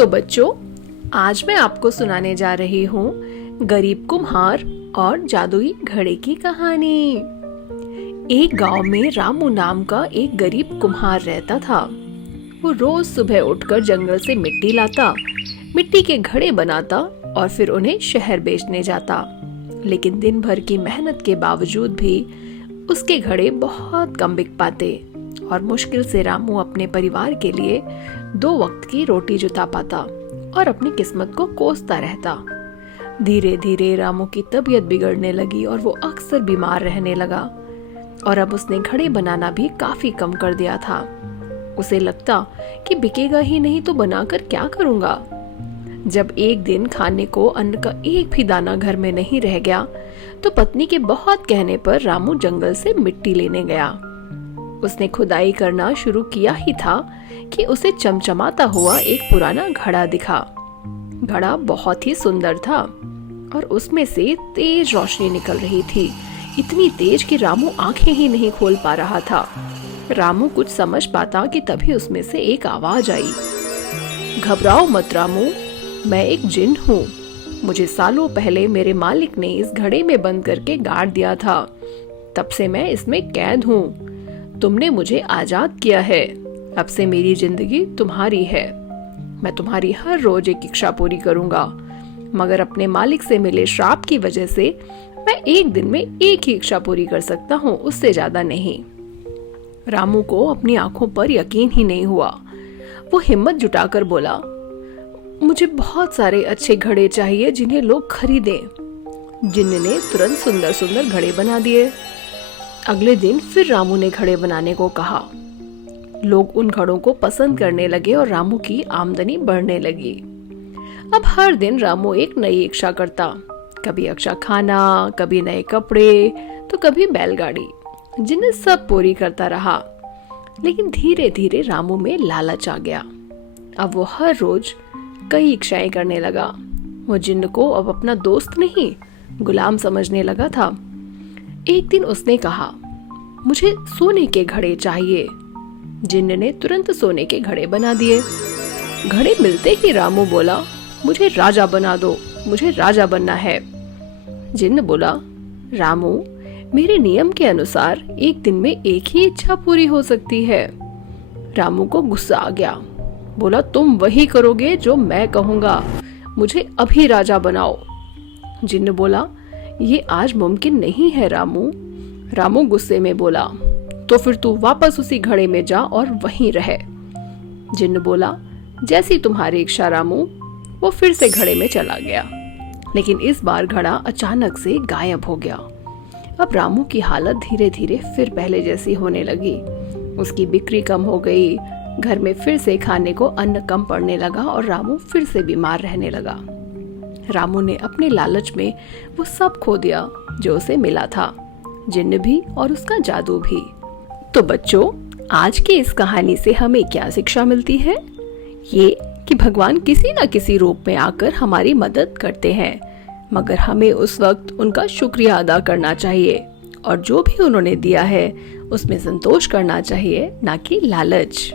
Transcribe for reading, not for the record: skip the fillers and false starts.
तो बच्चों, आज मैं आपको सुनाने जा रही हूँ गरीब कुम्हार और जादुई घड़े की कहानी। एक गांव में रामू नाम का एक गरीब कुम्हार रहता था। वो रोज सुबह उठकर जंगल से मिट्टी लाता, मिट्टी के घड़े बनाता और फिर उन्हें शहर बेचने जाता। लेकिन दिन भर की मेहनत के बावजूद भी उसके घड़े बहुत कम बिक पाते और मुश्किल से रामू अपने परिवार के लिए 2 वक्त की रोटी जुटा पाता और अपनी किस्मत को कोसता रहता। धीरे धीरे रामू की तबीयत बिगड़ने लगी और वो अक्सर बीमार रहने लगा और अब उसने घड़े बनाना भी काफी कम कर दिया था। उसे लगता कि बिकेगा ही नहीं तो बनाकर क्या करूंगा। जब एक दिन खाने को अन्न का एक भी दाना घर में नहीं रह गया तो पत्नी के बहुत कहने पर रामू जंगल से मिट्टी लेने गया। उसने खुदाई करना शुरू किया ही था कि उसे चमचमाता हुआ एक पुराना घड़ा दिखा। घड़ा बहुत ही सुंदर था और उसमें से तेज रोशनी निकल रही थी, इतनी तेज कि रामू आंखें ही नहीं खोल पा रहा था। रामू कुछ समझ पाता कि तभी उसमें से एक आवाज आई, घबराओ मत रामू, मैं एक जिन हूँ। मुझे सालों पहले मेरे मालिक ने इस घड़े में बंद करके गाड़ दिया था, तब से मैं इसमें कैद हूँ। तुमने मुझे आजाद किया है, अब से मेरी जिंदगी तुम्हारी है। मैं तुम्हारी हर रोज एक इच्छा पूरी करूंगा, मगर अपने मालिक से मिले श्राप की वजह से मैं एक दिन में एक ही इच्छा पूरी कर सकता हूँ, उससे ज्यादा नहीं। रामू को अपनी आंखों पर यकीन ही नहीं हुआ। वो हिम्मत जुटाकर बोला, मुझे बहुत सारे अच्छे घड़े चाहिए जिन्हें लोग खरीदें। जिन्न ने तुरंत सुंदर सुंदर घड़े बना दिए। अगले दिन फिर रामू ने घड़े बनाने को कहा। लोग उन घड़ों को पसंद करने लगे और रामू की आमदनी बढ़ने लगी। अब हर दिन रामू एक नई इच्छा करता, कभी अच्छा खाना, कभी नए कपड़े, तो कभी बैलगाड़ी। जिन्हें सब पूरी करता रहा, लेकिन धीरे धीरे रामू में लालच आ गया। अब वो हर रोज कई इच्छाएं करने लगा। वो जिन्न को अब अपना दोस्त नहीं, गुलाम समझने लगा था। एक दिन उसने कहा, मुझे सोने के घड़े चाहिए। जिन्न ने तुरंत सोने के घड़े बना दिए। घड़े मिलते ही रामू बोला, मुझे राजा बना दो, मुझे राजा बनना है। जिन्न बोला, रामू, मेरे नियम के अनुसार एक दिन में एक ही इच्छा पूरी हो सकती है। रामू को गुस्सा आ गया। बोला, तुम वही करोगे जो मैं कहूंगा, मुझे अभी राजा बनाओ। जिन्न बोला, ये आज मुमकिन नहीं है रामू। रामू गुस्से में बोला, तो फिर तू वापस उसी घड़े में जा और वहीं रहे। जिन्न बोला, जैसी तुम्हारी इच्छा रामू। वो फिर से घड़े में चला गया, लेकिन इस बार घड़ा अचानक से गायब हो गया। अब रामू की हालत धीरे धीरे फिर पहले जैसी होने लगी। उसकी बिक्री कम हो गई, घर में फिर से खाने को अन्न कम पड़ने लगा और रामू फिर से बीमार रहने लगा। रामू ने अपने लालच में वो सब खो दिया जो उसे मिला था, जिन्न भी और उसका जादू भी। तो बच्चों, आज की इस कहानी से हमें क्या शिक्षा मिलती है? ये कि भगवान किसी न किसी रूप में आकर हमारी मदद करते हैं, मगर हमें उस वक्त उनका शुक्रिया अदा करना चाहिए और जो भी उन्होंने दिया है उसमें संतोष करना चाहिए, ना कि लालच।